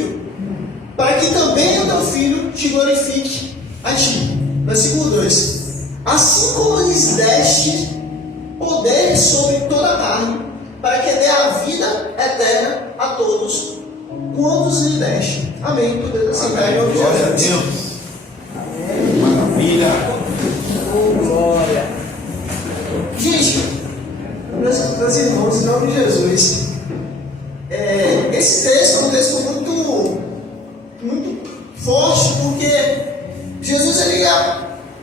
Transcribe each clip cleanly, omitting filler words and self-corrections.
filho, para que também o teu filho te glorifique a ti. Versículo 2: assim como lhes deste poder sobre toda a carne, para que dê a vida eterna a todos quantos lhe deste. Amém. Poder assim, glória a Deus. Maravilha. Glória. Gente, meus irmãos, em nome de Jesus, esse texto é um texto muito forte, porque Jesus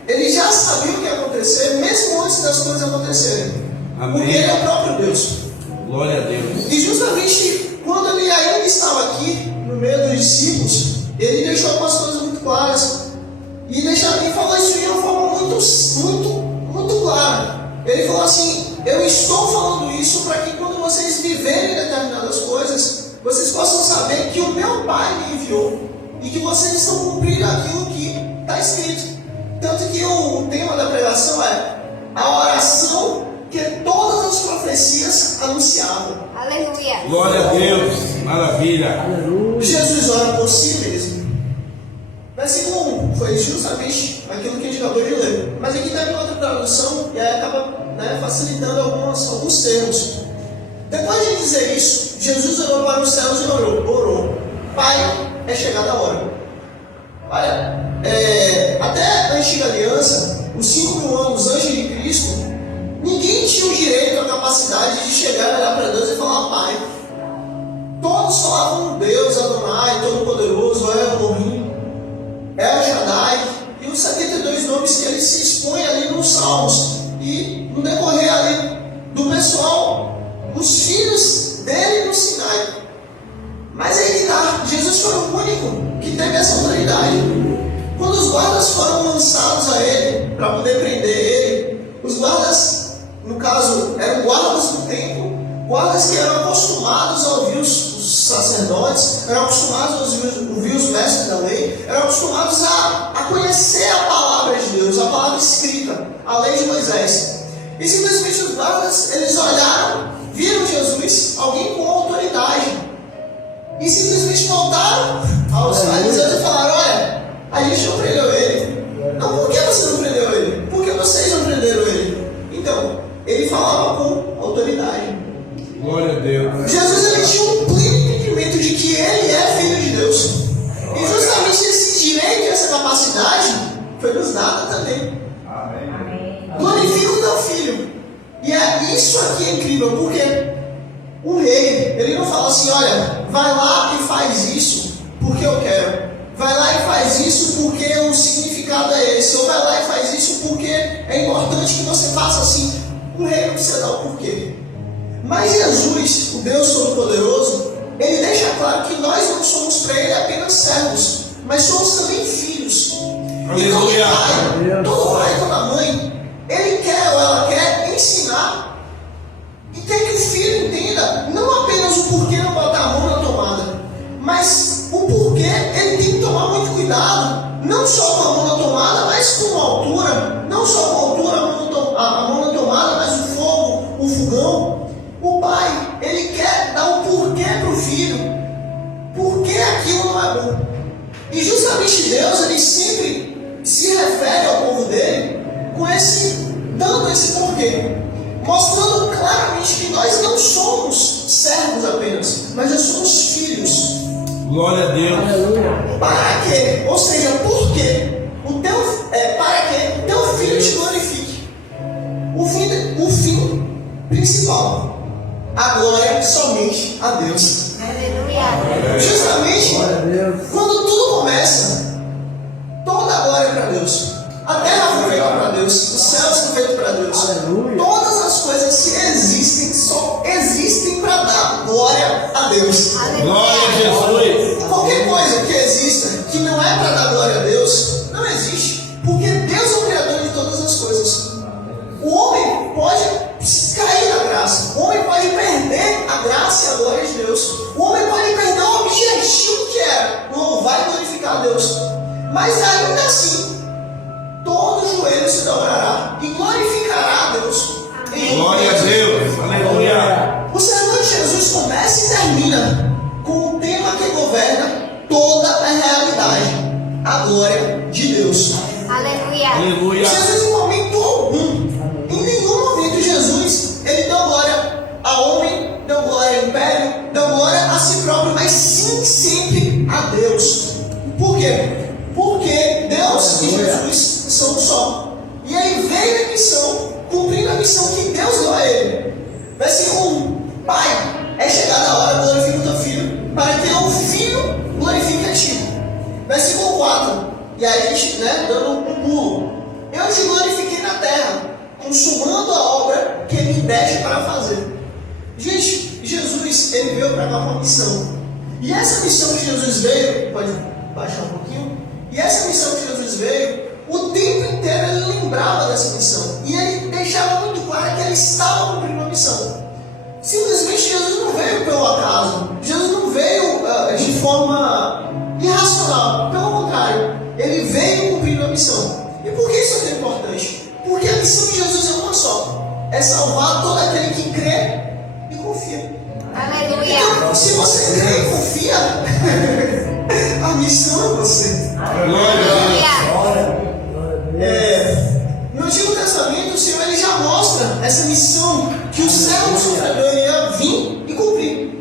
ele já sabia o que ia acontecer, mesmo antes das coisas acontecerem. Amém. Porque ele é o próprio Deus. Glória a Deus. E justamente quando ele ainda estava aqui, no meio dos discípulos, ele deixou algumas coisas muito claras. E ele falou isso de uma forma muito clara. Ele falou assim: eu estou falando isso para que quando vocês viverem determinadas coisas, vocês possam saber que o meu Pai me enviou e que vocês estão cumprindo aquilo que está escrito. Tanto que o tema da pregação é a oração que todas as profecias anunciavam. Aleluia. Glória a Deus. Maravilha. Aleluia. Jesus ora por si mesmo. Versículo 1 foi justamente aquilo que a gente acabou de ler. Mas aqui está em outra tradução e aí acaba facilitando alguns termos. Depois de dizer isso, Jesus olhou para os céus e orou: Pai, é chegada a hora. Olha, até a antiga aliança, os 5.000 anos antes de Cristo, ninguém tinha o direito, a capacidade de chegar e olhar para Deus e falar Pai. Todos falavam Deus, Adonai, Todo-Poderoso, Elohim, El Shaddai, e os 72 nomes que ele se expõe ali nos Salmos. E no decorrer ali do pessoal, os filhos dele no Sinai. Mas aí está, Jesus foi o único que teve essa autoridade. Quando os guardas foram lançados a ele, para poder prender ele, os guardas, no caso, eram guardas do templo, guardas que eram acostumados a ouvir os sacerdotes, eram acostumados a ouvir os mestres da lei, eram acostumados a conhecer a palavra de Deus, a palavra escrita, a lei de Moisés. E simplesmente os guardas, eles olharam, viram Jesus, alguém com autoridade, e simplesmente voltaram aos fariseus e falaram: olha, a gente não prendeu ele. Não, por que você não prendeu ele? Por que vocês não prenderam ele? Então, ele falava com autoridade. Glória a Deus. Jesus ele tinha um pleno entendimento de que ele é filho de Deus. E justamente esse direito, essa capacidade, foi nos dada também. Amém. Glorifica o teu filho. E isso aqui é incrível, porque o rei, ele não fala assim: olha, vai lá e faz isso porque eu quero. Vai lá e faz isso porque o significado é esse. Ou vai lá e faz isso porque é importante que você faça assim. O rei não precisa dar o porquê. Mas Jesus, o Deus Todo-Poderoso, ele deixa claro que nós não somos para ele apenas servos, mas somos também filhos. Aleluia. E todo pai, toda mãe, ele quer ou ela quer ensinar e quer que o filho entenda não apenas o porquê não botar a mão na tomada, mas o porquê ele tem que tomar muito cuidado, não só com a mão na tomada, mas com a altura, não só com a altura, a mão na tomada, mas o fogo, o fogão. O pai, ele quer dar um porquê para o filho, porque aquilo não é bom. E justamente Deus, ele sempre se refere ao povo dele dando esse porquê, mostrando claramente que nós não somos servos apenas, mas nós somos filhos. Glória a Deus. Aleluia. Para quê? Ou seja, por quê? Para que o teu filho te glorifique. O fim principal. A glória somente a Deus. Aleluia. Justamente Glória a Deus. quando tudo começa, toda a glória é para Deus. A terra foi feita para Deus, os céus foram feitos para Deus. Aleluia. Todas as coisas que existem só existem para dar glória a Deus. Glória a Jesus. Qualquer coisa que exista que não é para dar glória a Deus, não existe. Porque Deus é o Criador de todas as coisas. O homem pode cair na graça. O homem pode perder a graça e a glória de Deus. O homem pode perder o objetivo que é louvar e glorificar a Deus. Mas ainda assim, todo joelho se dobrará e glorificará a Deus. Glória a Deus. Aleluia. O sermão de Jesus começa e termina com o glória de Deus. Aleluia. Aleluia. Jesus, em momento algum, em nenhum momento, Jesus, ele deu glória a homem, deu glória ao império, deu glória a si próprio, mas sim sempre a Deus. Por quê? Porque Deus e Jesus são um só. E aí veio a missão, cumprindo a missão que Deus deu a ele. Versículo 1: Pai, é chegada a hora, glorifica o teu filho, para que o filho glorifique a ti. Versículo 4: E aí a gente, dando um pulo: Eu te glorifiquei na terra, consumando a obra que me deste para fazer. Gente, Jesus, ele veio para cá com uma missão. E essa missão que Jesus veio, pode baixar um pouquinho? E essa missão que Jesus veio, o tempo inteiro ele lembrava dessa missão. E ele deixava muito claro que ele estava cumprindo uma missão. Simplesmente Jesus não veio pelo acaso. Jesus não veio de forma irracional. Pelo contrário, ele veio cumprindo a missão. E por que isso é tão importante? Porque a missão de Jesus é uma só: é salvar todo aquele que crê e confia. Aleluia. Então, se você crê e confia, a missão é você. Aleluia. No Antigo Testamento, o Senhor ele já mostra essa missão que o servo sofredor ia vir e cumprir.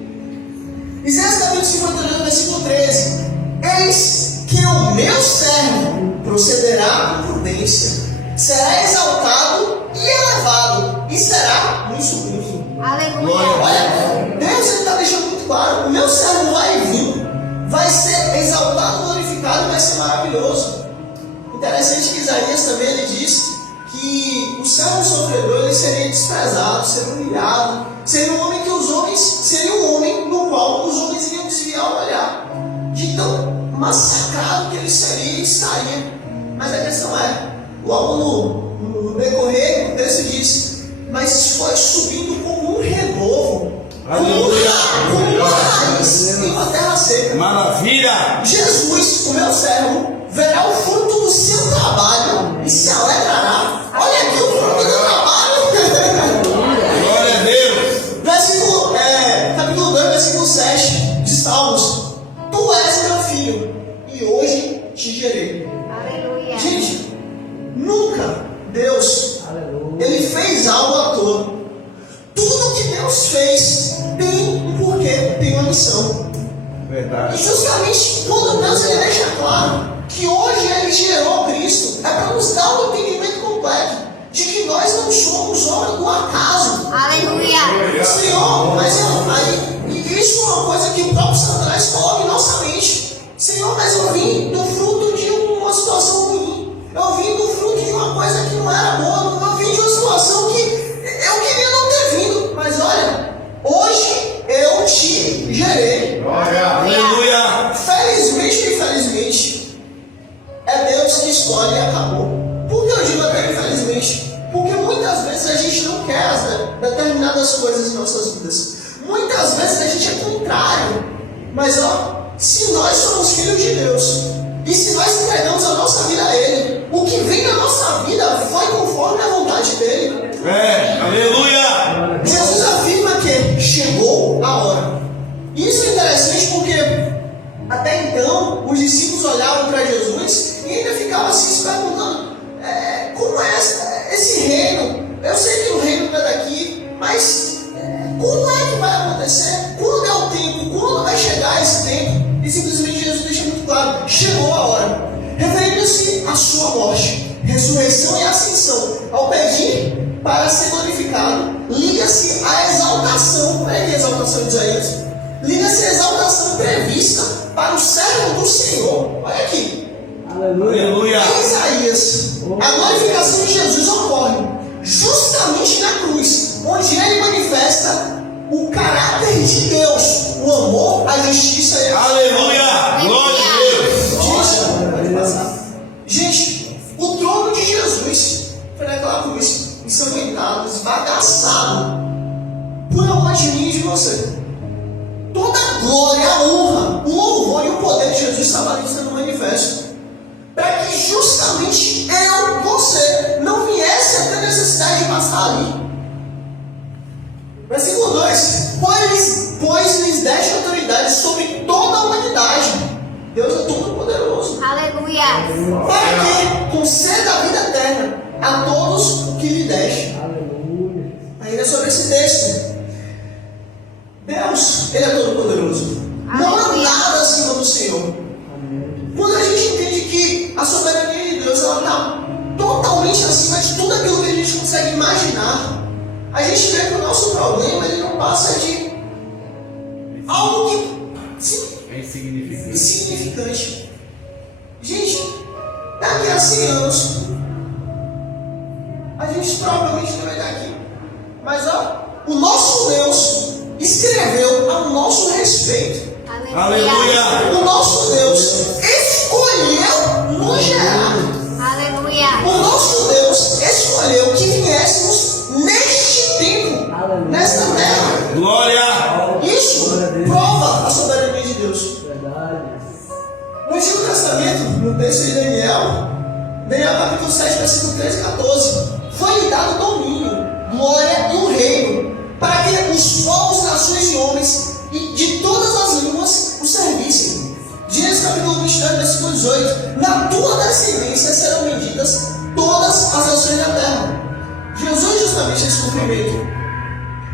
Isaías capítulo 52, versículo 13: Eis que o meu servo procederá com prudência, será exaltado e elevado, e será muito sublime. Aleluia. Olha, Deus está deixando muito claro: o meu servo vai vir, vai ser exaltado, glorificado, vai ser maravilhoso. Interessante que Isaías também ele diz que o servo sofredor ele seria desprezado, seria humilhado, seria um homem que os homens, seria um homem no qual os homens iriam desviar o olhar, de tão massacrado que ele seria e estaria. Mas a questão é, logo no decorrer, o texto diz: mas foi subindo como um renovo, como uma raiz em uma terra seca. Maravilha. Jesus, o meu servo, verá o fruto do seu trabalho e se alegrará. Olha aqui o fruto do trabalho. Glória a Deus. Capítulo 2, versículo 7 de Salmos: Tu és meu filho, e hoje te gerei. Aleluia. Gente, nunca Deus, ele fez algo à toa. Tudo que Deus fez tem um porquê, tem uma missão. E Verdade. justamente quando Deus ele deixa claro que hoje ele gerou Cristo, é para nos dar um entendimento completo de que nós não somos obra do acaso. Aleluia. Senhor, mas isso é uma coisa que o próprio Satanás coloca em nossa mente. Senhor, mas eu vim do fruto de uma situação ruim. Eu vim do fruto de uma coisa que não era boa. Eu vim de uma situação que eu queria não ter vindo. Mas olha, hoje eu te gerei. Aleluia. Felizmente e infelizmente, é Deus que escolhe e acabou. Por que eu digo até infelizmente? Porque muitas vezes a gente não quer determinadas coisas em nossas vidas. Muitas vezes a gente é contrário. Mas se nós somos filhos de Deus, e se nós entregamos a nossa vida a Ele, o que vem na nossa vida foi conforme a vontade dEle. Aleluia. Jesus afirma que chegou a hora. Isso é interessante porque até então os discípulos olhavam para Jesus e ainda ficavam assim se perguntando: como é esse reino? Eu sei que o reino não é daqui, mas como é que vai acontecer? Quando é o tempo? Quando vai chegar esse tempo? E simplesmente Jesus deixa muito claro: chegou a hora. Referindo-se à sua morte, ressurreição e ascensão, ao pedir para ser glorificado, liga-se à exaltação. Olha aqui a exaltação de Isaías. Liga-se à exaltação prevista para o servo do Senhor. Olha aqui. Aleluia. Em Isaías, a glorificação de Jesus ocorre justamente na cruz, onde ele manifesta o caráter de Deus, o amor, a justiça e a Aleluia. Glória a Deus. Gente, o trono de Jesus foi naquela cruz, ensanguentado, esbagaçado, por amor de mim e de você. Toda a glória, a honra, o louvor e o poder de Jesus estava ali sendo manifesto, para que justamente você, não viesse a ter necessidade de passar ali. Versículo 2: Pois lhes deste autoridade sobre toda a humanidade. Deus é todo poderoso. Aleluia. Para que conceda a vida eterna a todos o que lhe deste. Aleluia. Ainda sobre esse texto. Deus, Ele é todo poderoso. Não há nada acima do Senhor. Amém. Quando a gente entende que a soberania de Deus ela está totalmente acima de tudo aquilo que a gente consegue imaginar, a gente vê que o nosso problema ele não passa de algo que É insignificante. insignificante. Gente, daqui a 100 anos, a gente provavelmente não vai estar aqui. Mas ó, o nosso Deus escreveu ao nosso respeito. Aleluia. O nosso Deus escolheu nos gerar. Aleluia. O nosso Deus escolheu que viéssemos neste tempo, Aleluia. nesta terra. Glória. Isso prova a soberania de Deus. Verdade. No Antigo Testamento, no texto de Daniel capítulo 7, versículo 13 e 14, foi-lhe dado domínio, glória e um reino, para que os povos, nações e homens e de todas as línguas o servissem. Gênesis capítulo 22, versículo 18, na tua descendência serão benditas todas as nações da terra. Jesus justamente esse cumprimento.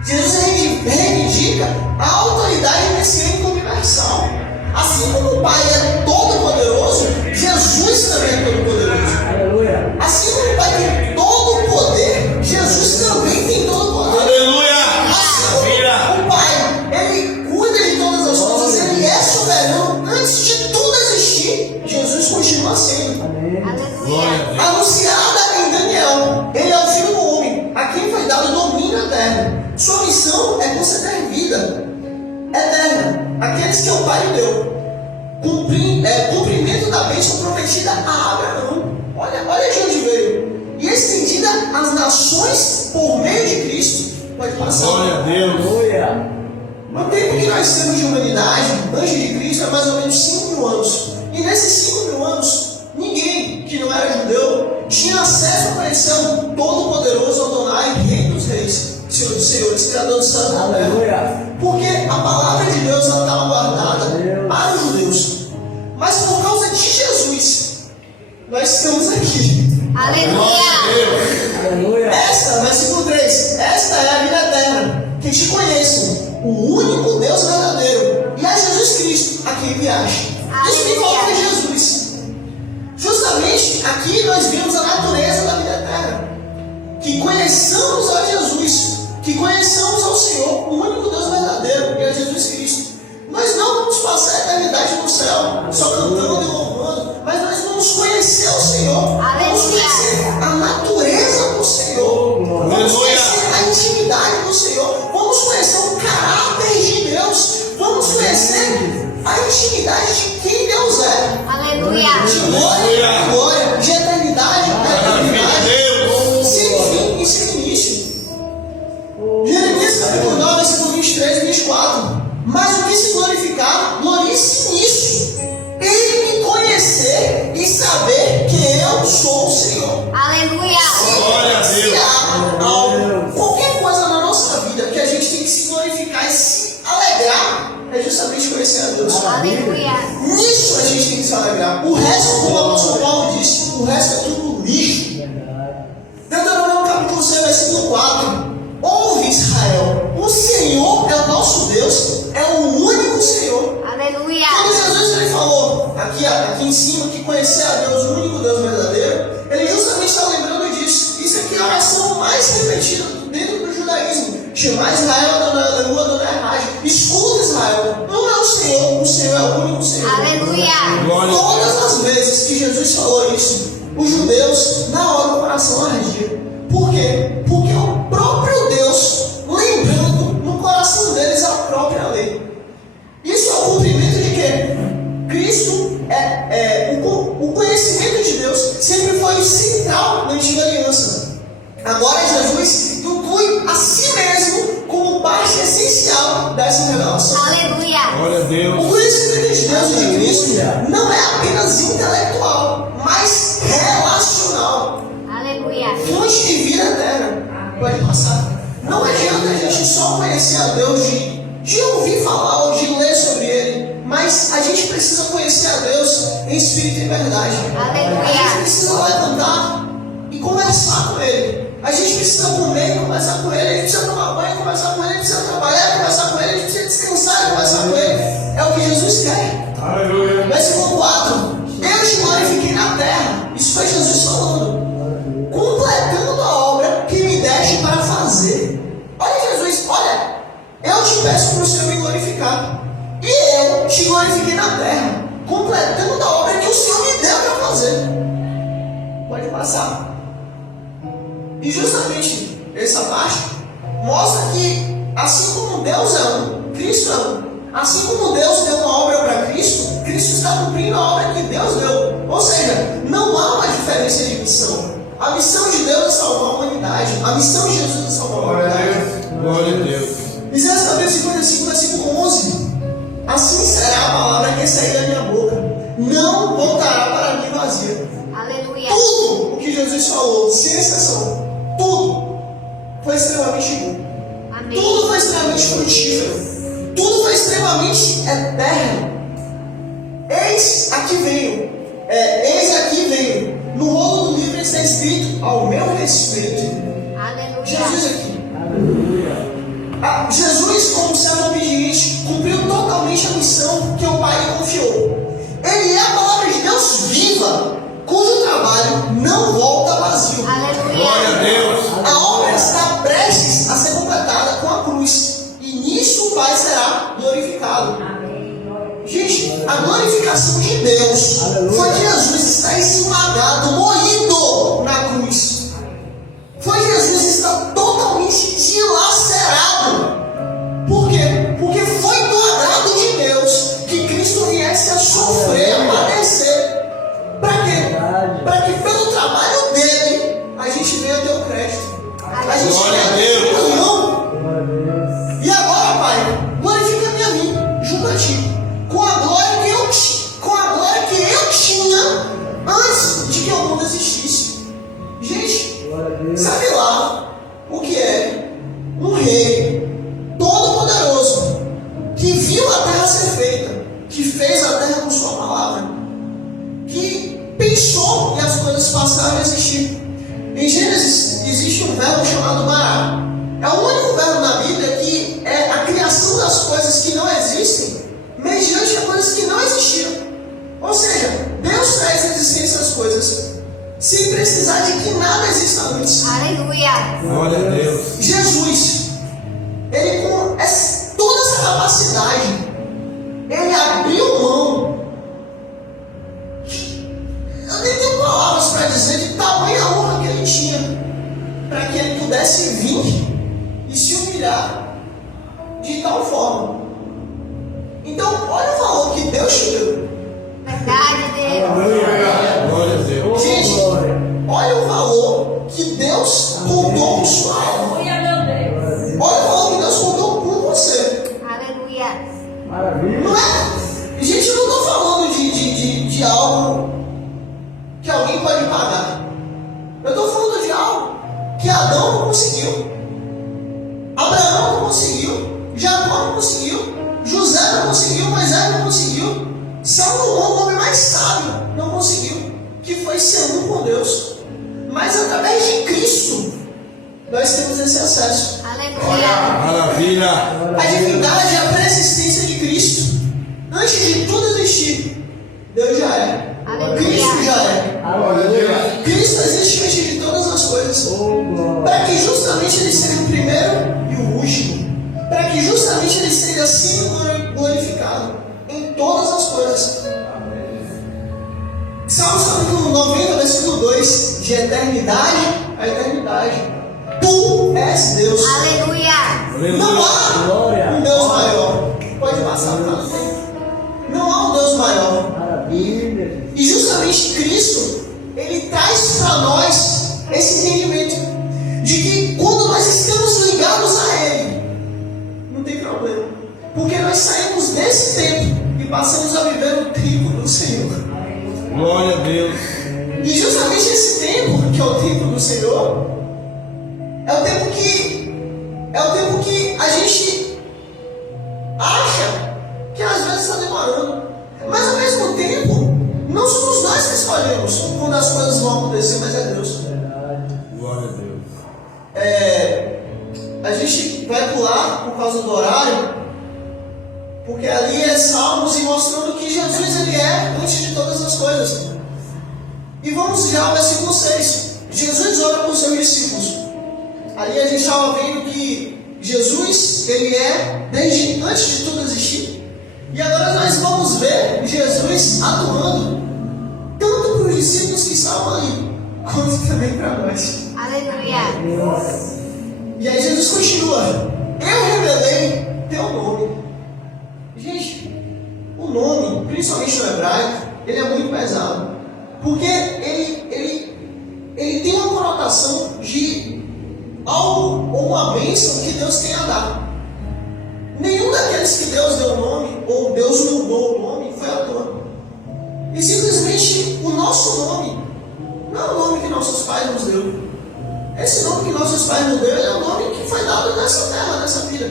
Jesus reivindica a autoridade messiânica universal. Assim como o Pai é todo poderoso, Jesus também é todo poderoso. Aleluia. Assim como o Pai tem todo o poder, Jesus também tem todo o poder. Aleluia. Assim como o Pai, Ele cuida de todas as coisas, Ele é soberano antes de tudo existir. Jesus continua sendo. Amém. Aleluia. Anunciada em Daniel, Ele é o Filho do Homem, a quem foi dado domínio eterno. Sua missão é conceder vida eterna àqueles que o Pai lhe deu. Cumprimento da bênção prometida a Abraão. Olha de onde veio. E estendida às nações por meio de Cristo. Pode passar. Glória a Deus. Aleluia. No tempo que nós temos de humanidade, antes de Cristo, é mais ou menos 5.000 anos. E nesses 5.000 anos, ninguém que não era judeu tinha acesso a conhecer o Todo-Poderoso Adonai, Rei dos Reis, Senhor dos Senhores, Criador do céu e da terra. Aleluia. Porque a palavra de Deus estava guardada para os judeus. Mas por causa de Jesus, nós estamos aqui. Aleluia. Aleluia. Esta, versículo 3, esta é a vida eterna, que te conheçam, o único Deus verdadeiro, e a Jesus Cristo, a quem enviaste. Isso me coloca em Jesus. Justamente aqui nós vemos a natureza da vida eterna. Que conheçamos a Jesus, que conheçamos ao Senhor, o único Deus verdadeiro, e a Jesus Cristo. Nós não vamos passar a eternidade no céu, só cantando e louvando, mas nós vamos conhecer o Senhor, vamos conhecer a natureza do Senhor, vamos conhecer a intimidade do Senhor, vamos conhecer o caráter de Deus, vamos conhecer a intimidade de quem Deus é, Aleluia. de glória em glória, de eternidade em eternidade, sem fim e sem início. Jeremias capítulo 9, versículo 23 e 24. Mas o que se glorificar, glorifique nisso, em me conhecer e saber que eu sou o Senhor. Aleluia. Glória a Se Deus. há algo, qualquer coisa na nossa vida que a gente tem que se glorificar e se alegrar, é justamente conhecer a Deus. Aleluia. Nisso a gente tem que se alegrar. O resto, como o apóstolo Paulo disse, o resto é tudo lixo. Verdade. Deuteronômio capítulo 6, versículo 4. Ouve, Israel, o Senhor é o nosso Deus, é o único Senhor. Aleluia. Quando Jesus ele falou aqui em cima que conhecer a Deus, o único Deus verdadeiro, ele justamente está lembrando disso. Isso aqui é a oração mais repetida dentro do judaísmo. Shema Israel, Adonai Elohim, Adonai Echad. Escuta, Israel, não é o Senhor é o único Senhor. Aleluia. Glória. Todas as vezes que Jesus falou isso, os judeus, na hora do coração ardia. Por quê? Porque o próprio Deus, lembrando no coração deles a própria lei. Isso é o cumprimento de quê? Cristo o conhecimento de Deus sempre foi central na antiga aliança. Agora Jesus inclui a si mesmo como parte essencial dessa revelação. Aleluia. Glória a Deus. O conhecimento de Deus e de Cristo não é apenas intelectual, mas relacional. Aleluia. Fonte de vida eterna. Pode passar. Não adianta a gente só conhecer a Deus de ouvir falar ou de ler sobre Ele, Mas a gente precisa conhecer a Deus em espírito e verdade. Aleluia. A gente precisa levantar e conversar com Ele. A gente precisa comer e conversar com Ele. A gente precisa tomar banho e conversar com Ele. A gente precisa trabalhar e conversar com Ele. A gente precisa descansar e conversar com Ele. É o que Jesus quer. Aleluia. Versículo 4. Eu te glorifiquei na terra. Isso foi Jesus falando. Completando a obra que me deste para fazer. Olha Jesus, olha. Eu te peço para o Senhor me glorificar. E eu te glorifiquei na terra. Completando a obra que o Senhor me deu para fazer. Pode passar. E justamente essa parte mostra que assim como Deus é um, Cristo é um. Assim como Deus deu uma obra para Cristo, Cristo está cumprindo a obra que Deus deu. Ou seja, não há uma diferença de missão. A missão de Deus é salvar a humanidade. A missão de Jesus é salvar a humanidade. Glória a Deus. Isaías capítulo 55, versículo 11. Assim será a palavra que sair da minha boca. Não voltará para mim vazia. Aleluia. Tudo o que Jesus falou, sem exceção, tudo foi extremamente bom. Amém. Tudo foi extremamente frutífero. Tudo foi extremamente eterno. Eis aqui venho. Eis aqui venho. No rolo do livro está escrito ao meu respeito. Aleluia. Jesus aqui. Aleluia. Jesus, como servo obediente, cumpriu totalmente a missão que o Pai lhe confiou. Ele é a palavra de Deus viva, cujo trabalho não volta vazio. Aleluia. Glória a Deus. A obra está prestes a ser completada com a cruz, e nisso o Pai será glorificado. Gente, a glorificação de Deus foi Jesus estar esmagado, moído na cruz. Foi Jesus estar totalmente dilacerado. Por quê? Porque foi do agrado de Deus que Cristo viesse a sofrer, a padecer. Para quê? Para que pelo trabalho dele a gente venha ter o crédito. A gente Glória a venha ter Deus. o perdão. E agora, Pai, glorifica-me a mim, junto a ti, com a glória que eu tinha antes de que o mundo existisse. Gente, sabe lá o que é um rei todo-poderoso que viu a terra ser feita, que fez a terra com sua palavra, que pensou que as coisas passaram a existir. Em Gênesis existe um verbo chamado bará. É o único verbo na Bíblia que é a criação das coisas que não existem mediante as coisas que não existiram. Ou seja, Deus traz à existência as coisas sem precisar de que nada exista antes. Aleluia. Glória a Deus. Jesus, ele com toda essa capacidade, ele abriu mão. Eu nem tenho palavras para dizer de tamanha honra que ele tinha, para que ele pudesse vir e se humilhar de tal forma. Então, olha o valor que Deus te deu. Verdade, Deus. Glória a Deus. Gente, olha o valor que Deus contou com sua alma. Olha o valor que Deus contou com você. Aleluia. Maravilha. Não é? Gente, eu não estou falando de algo que alguém pode pagar. Eu estou falando de algo que Adão não conseguiu. Abraão não conseguiu. Jacó não conseguiu. José não conseguiu. Moisés não conseguiu. Salomão, o homem mais sábio, não conseguiu. Que foi ser um com Deus. Mas através de Cristo, nós temos esse acesso. Aleluia. Maravilha. A divindade é a pré-existência de Cristo. Antes de tudo existir, Deus já é. Aleluia. Cristo já é. Aleluia. Cristo existe antes de todas as coisas. Oh, glória. Para que justamente ele seja o primeiro e o último. Para que justamente ele seja assim glorificado em todas as coisas. Salmos capítulo 90, versículo 2. De eternidade a eternidade, Tu és Deus. Aleluia. Não há Glória. um Deus maior. Pode passar para o tempo. Não há um Deus maior. Maravilha. E justamente Cristo, ele traz para nós esse entendimento de que quando nós estamos ligados a Ele, não tem problema. Porque nós saímos desse tempo e passamos a viver no tempo do Senhor. Glória a Deus. E justamente esse tempo, que é o tempo do Senhor, é o tempo que a gente acha que às vezes está demorando. Mas ao mesmo tempo, não somos nós que escolhemos quando as coisas vão acontecer, mas é Deus. Glória a Deus. A gente vai pular por causa do horário, porque ali é Salmos e mostrando que Jesus ele é antes de todas as coisas. E vamos já ao versículo 6. Jesus ora por seus discípulos. Ali a gente estava vendo que Jesus ele é desde antes de tudo existir. E agora nós vamos ver Jesus atuando tanto para os discípulos que estavam ali, quanto também para nós. Aleluia. E aí Jesus continua: eu revelei teu nome. Gente, o nome, principalmente no hebraico, ele é muito pesado. Porque ele tem uma conotação de algo ou uma bênção que Deus tem a dar. Nenhum daqueles que Deus deu o nome, ou Deus mudou o nome, foi à toa. E simplesmente o nosso nome não é o nome que nossos pais nos deu. Esse nome que nossos pais nos deu é o nome que foi dado nessa terra, nessa vida.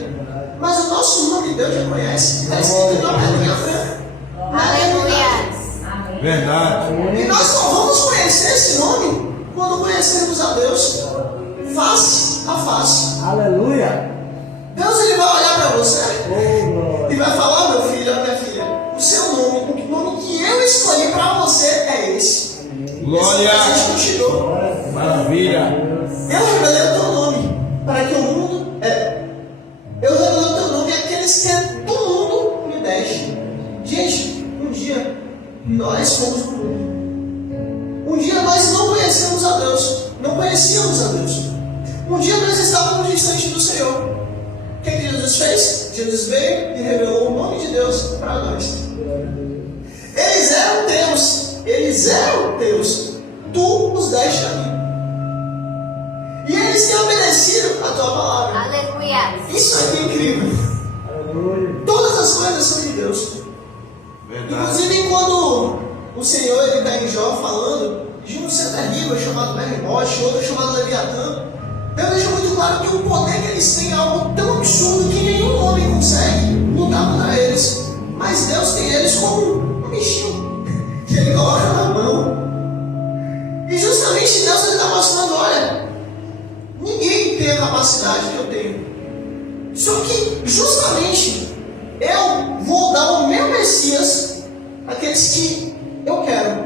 Mas o nosso nome Deus já conhece. Está escrito na pedrinha branca. Aleluia. Verdade. E nós só vamos conhecer esse nome quando conhecermos a Deus face a face. Aleluia. Deus ele vai olhar para você Oh, glória. e vai falar: meu filho, minha filha, o seu nome, o nome que eu escolhi para você é esse. Glória. Esse presente que eu te dou. Maravilha. Eu revelei o teu nome para que o mundo. Eu revelei o teu nome àqueles que do mundo me deste. Gente, um dia nós fomos do mundo. Um dia nós não conhecemos a Deus. Não conhecíamos a Deus. Um dia nós estávamos distantes do Senhor. O que Jesus fez? Jesus veio e revelou o nome de Deus para nós. Eles eram teus. Tu os deste a mim. E eles têm obedecido a tua palavra. Aleluia. Isso aqui é incrível. Aleluia. Todas as coisas são de Deus. Verdade. Inclusive quando o Senhor ele está em Jó falando de um ser terrível chamado Behemoth, outro chamado Leviatã, Deus deixa muito claro que o poder que eles têm é algo tão absurdo que nenhum homem consegue lutar contra eles. Mas Deus tem eles como um bichinho que ele coloca na mão. E justamente Deus está mostrando: olha, ninguém tem a capacidade que eu tenho. Só que justamente eu vou dar o meu Messias àqueles que eu quero.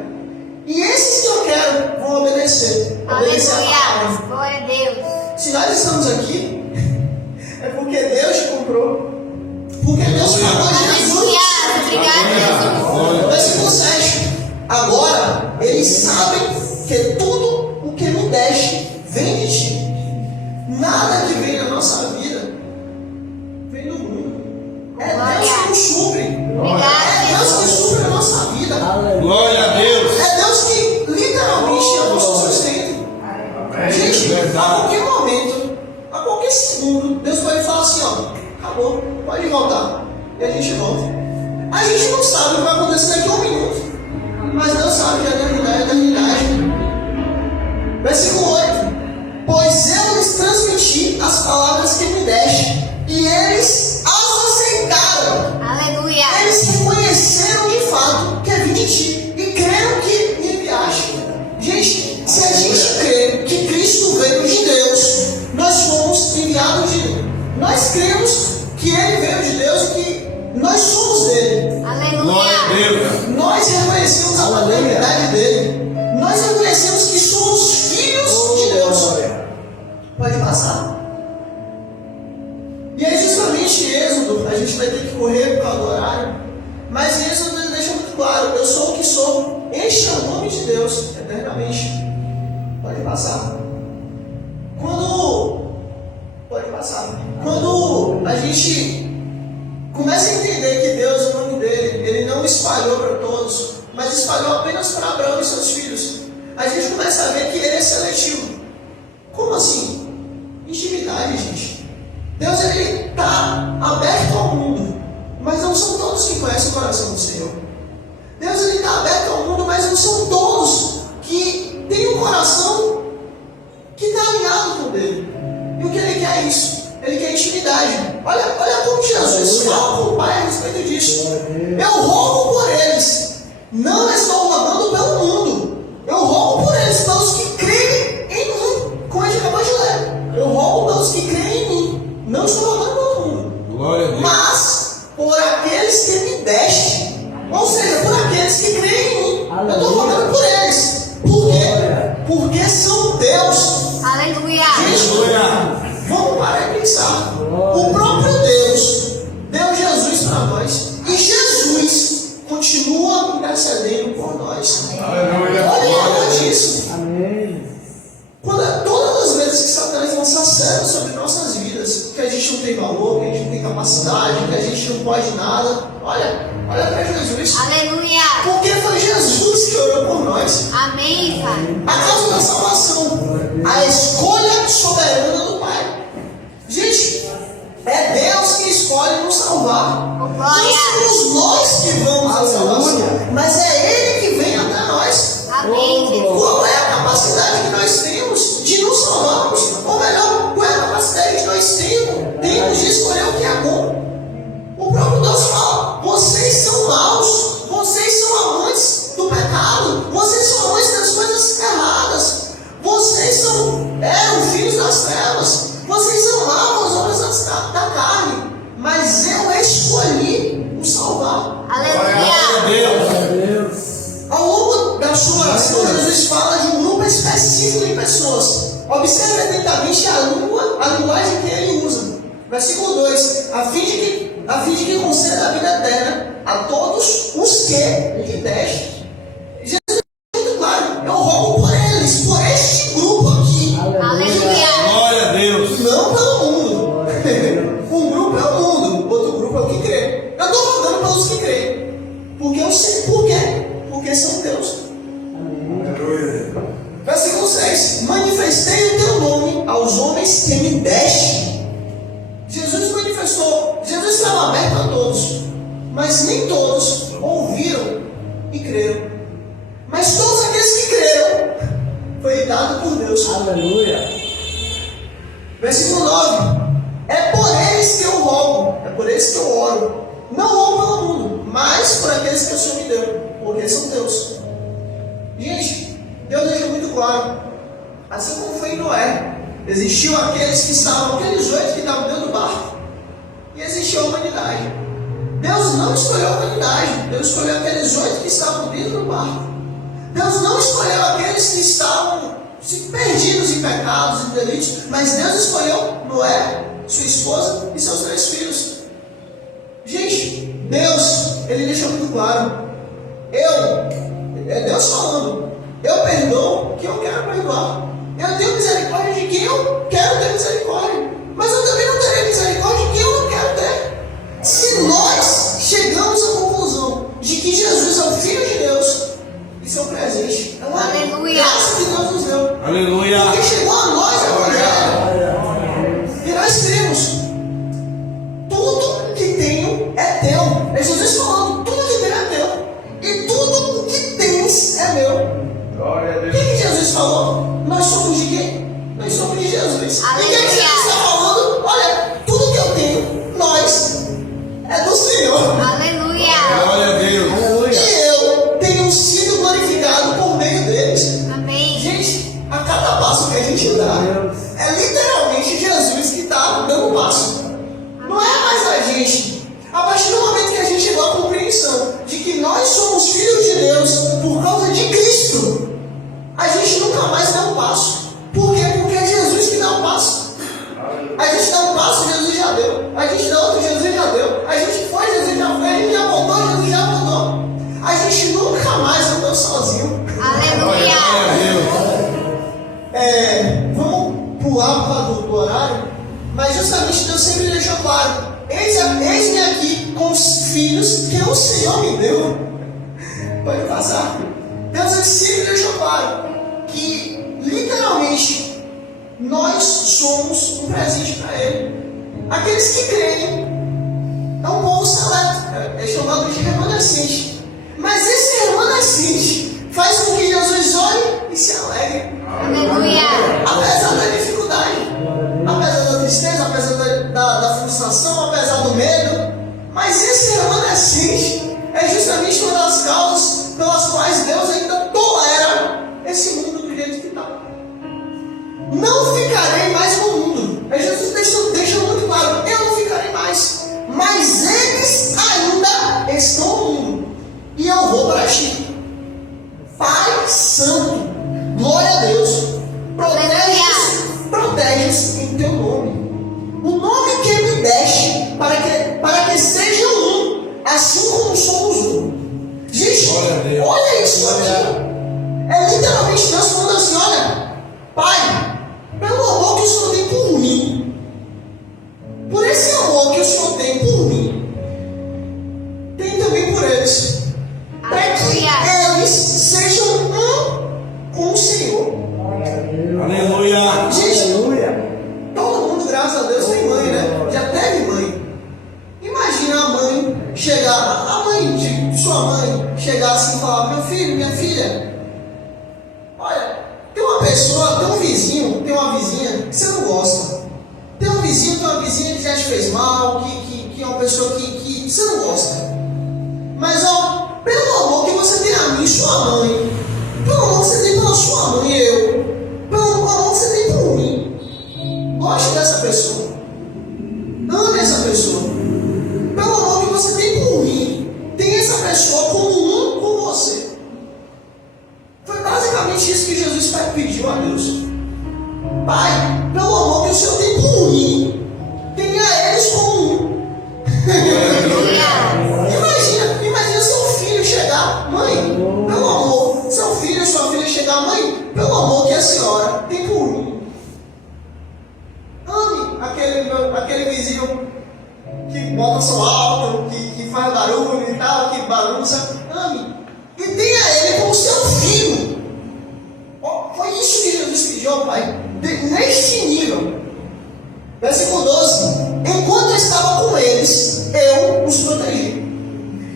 E esses que eu quero vão obedecer. Obedecer a palavra. Aleluia. Glória a Deus. Se nós estamos aqui, é porque Deus te comprou. Porque Deus pagou Jesus. Aleluia. Obrigado, Jesus. Versículo 7. Agora, eles sabem que tudo o que me deste vem de ti. Nada que vem na nossa vida vem do mundo. É Deus que nos supre. É Deus que supre a nossa vida. Aleluia. Glória a Deus. É Deus que literalmente é o nosso sustento. Gente, a qualquer momento, a qualquer segundo, Deus pode falar assim: ó, acabou, pode voltar. E a gente volta. A gente não sabe o que vai acontecer daqui a um minuto, mas Deus sabe que a eternidade é eternidade. Versículo 8: pois eu lhes transmiti as palavras que me deste, e eles as aceitaram. Aleluia. Eles reconheceram de fato que é vindo de ti e creram que me enviaste. Gente, se a gente crê que Cristo veio de Deus, nós fomos enviados de Deus. Nós cremos que Ele veio de Deus e que nós somos dele. Glória a Aleluia. Deus. Nós reconhecemos a paternidade dele. Nós reconhecemos que somos filhos de Deus. Pode passar. E aí justamente Êxodo, a gente vai ter que correr por causa do horário, mas Êxodo ele deixa muito claro: eu sou o que sou. Este é o nome de Deus eternamente. Pode passar. Quando a gente começa a entender que Deus, o nome dele, ele não espalhou para todos, mas espalhou apenas para Abraão e seus filhos, a gente começa a ver que ele é seletivo. Como assim? Intimidade, gente. Deus ele está aberto ao mundo, mas não são todos que conhecem o coração do Senhor. Deus ele está aberto ao mundo, mas não são todos que têm um coração que está alinhado com Ele. E o que Ele quer é isso. Ele quer intimidade. Olha como Jesus fala com o Pai a respeito disso. Eu rogo por eles. Não estou rogando pelo mundo. Eu rogo por eles, pelos que creem em mim. Como a gente acabou de ler. Eu rogo pelos que creem em mim. Não estou rogando pelo mundo. Glória a Deus. Mas por aqueles que me deste. Ou seja, por aqueles que creem em mim. Eu estou rogando por eles. Por quê? Porque são Deus. Aleluia. Aleluia. Vamos parar e pensar. O próprio Deus deu Jesus para nós. E Jesus continua intercedendo por nós. Aleluia. Olha disso. Amém. Todas as vezes que Satanás lança cego sobre nossas vidas, que a gente não tem valor, que a gente não tem capacidade, que a gente não pode nada, olha para Jesus. Aleluia. Porque foi Jesus que orou por nós. Amém, Pai. A causa da salvação, a escolha soberana do Pai. Gente, é Deus que escolhe nos salvar. Não somos nós que vamos à salvação, mas é Ele que vem até nós. Amém. Qual é a capacidade que nós temos de nos salvarmos? Ou melhor, qual é a capacidade que nós temos de escolher o que é bom? O próprio Deus fala: vocês são maus, vocês são amantes do pecado, vocês são amantes das coisas erradas, vocês eram filhos das trevas, vocês amavam as obras da carne, mas eu escolhi os salvar. Aleluia. Ao longo da sua oração, Jesus fala de um grupo específico de pessoas. Observe atentamente a linguagem que ele usa. Versículo 2: a fim de que conceda a vida eterna a todos os que lhe deste. Jesus é muito claro: eu rogo por eles, por este grupo aqui. Aleluia. Glória a Deus. Não pelo mundo. Um grupo é o mundo, outro grupo é o que crê. Eu estou rogando pelos que creem. Porque eu sei por quê. Porque são Deus. Versículo 6: manifestei o teu nome aos homens que me deste. Jesus manifestou. Jesus estava aberto a todos, mas nem todos ouviram e creram. Mas todos aqueles que creram foi dado por Deus. Aleluia. Versículo 9: é por eles que eu rogo, é por eles que eu oro. Não rogo pelo mundo, mas por aqueles que o Senhor me deu, porque são Deus. Gente, Deus deixou muito claro. Assim como foi em Noé, existiam aqueles 8 que estavam dentro do barco, e existiu a humanidade. Deus não escolheu a humanidade, Deus escolheu aqueles 8 que estavam dentro do barco. Deus não escolheu aqueles que estavam perdidos em pecados e delitos, mas Deus escolheu Noé, sua esposa e seus 3 filhos. Gente, Deus, Ele deixou muito claro. É Deus falando: eu perdoo quem eu quero perdoar. Eu tenho misericórdia de quem eu quero ter misericórdia. Mas eu também não terei misericórdia de quem eu não quero ter. Se nós chegamos à conclusão de que Jesus é o Filho de Deus, isso é um presente. É uma graça que Deus nos deu. Aleluia. Porque chegou a nós a Evangelho. E nós cremos. Tudo que tenho é teu. É Jesus falando: tudo que tenho é teu. E tudo que tens é meu. Glória a O que Jesus falou? Nós somos de quem? Nós somos de Jesus. Aleluia. E o que Jesus está falando? Olha, tudo que eu tenho, nós, é do Senhor. Aleluia. Glória a Deus. Aleluia. E eu tenho sido glorificado por meio deles. Amém. Gente, a cada passo que a gente dá, é literalmente Jesus que está dando passo. Não é mais a gente. A partir do momento que a gente chegou à compreensão de que nós somos filhos de Deus por causa de Cristo, a gente nunca mais dá um passo. Por quê? Porque é Jesus que dá um passo. A gente dá um passo, Jesus já deu. A gente dá outro, Jesus já deu. A gente foi, Jesus já foi. A gente já voltou, Jesus já voltou. A gente nunca mais andou sozinho. Aleluia. Vamos pular por causa do horário, mas justamente Deus sempre deixou claro: eis-me aqui com os filhos que o Senhor me deu. Pode passar. Deus sempre deixou claro que, literalmente, nós somos um presente para Ele. Aqueles que creem é um povo seleto, é chamado de remanescente. Mas esse remanescente faz com que Jesus olhe e se alegre. Aleluia. Apesar da dificuldade, apesar da tristeza, apesar ti. Pai Santo, glória a Deus, protege-os em teu nome. O nome que me deste para que seja um, assim como somos um. Gente, olha isso aqui. É literalmente Deus falando assim: olha, Pai, pelo amor que o Senhor tem por mim, por esse amor que o Senhor tem por mim, tem também por eles, para que eles sejam um com o Senhor. Aleluia. Gente, Aleluia. todo mundo, graças a Deus, tem mãe, né? Já teve mãe. Imagina a mãe chegar, a mãe de sua mãe chegar assim e falar: meu filho, minha filha, olha, tem uma pessoa, tem um vizinho, tem uma vizinha que você não gosta. Tem um vizinho, tem uma vizinha que já te fez mal, que é uma pessoa que você não gosta. Mas, ó, pelo amor que você tem a mim, sua mãe, pelo amor que você tem pela sua mãe e eu, pelo amor que você tem por mim, goste dessa pessoa. Ame essa pessoa. Pelo amor que você tem por mim, tem essa pessoa como um com você. Foi basicamente isso que Jesus pediu a Deus. Pai, pelo amor que o Senhor tem por mim, tenha eles como um. Imagina seu filho chegar: mãe, pelo amor, seu filho e sua filha chegar: mãe, pelo amor que a senhora tem por mim, ame aquele vizinho que bota som alto, que faz barulho e tal, que bagunça, ame, e tenha ele como seu filho. Foi isso que Jesus pediu ao Pai, neste nível. Versículo 12: enquanto eu estava com eles, eu os protegi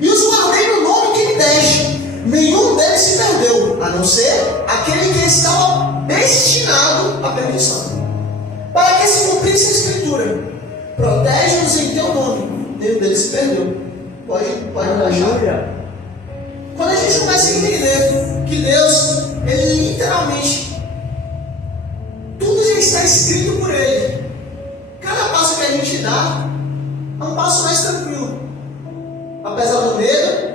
e os guardei no nome que me deste. Nenhum deles se perdeu, a não ser aquele que estava destinado à perdição, para que se cumprisse a Escritura: protege-os em teu nome. Nenhum deles se perdeu. Pode achar. Quando a gente começa a entender que Deus, Ele literalmente, tudo já está escrito por Ele, cada passo que a gente dá é um passo mais tranquilo, apesar do medo.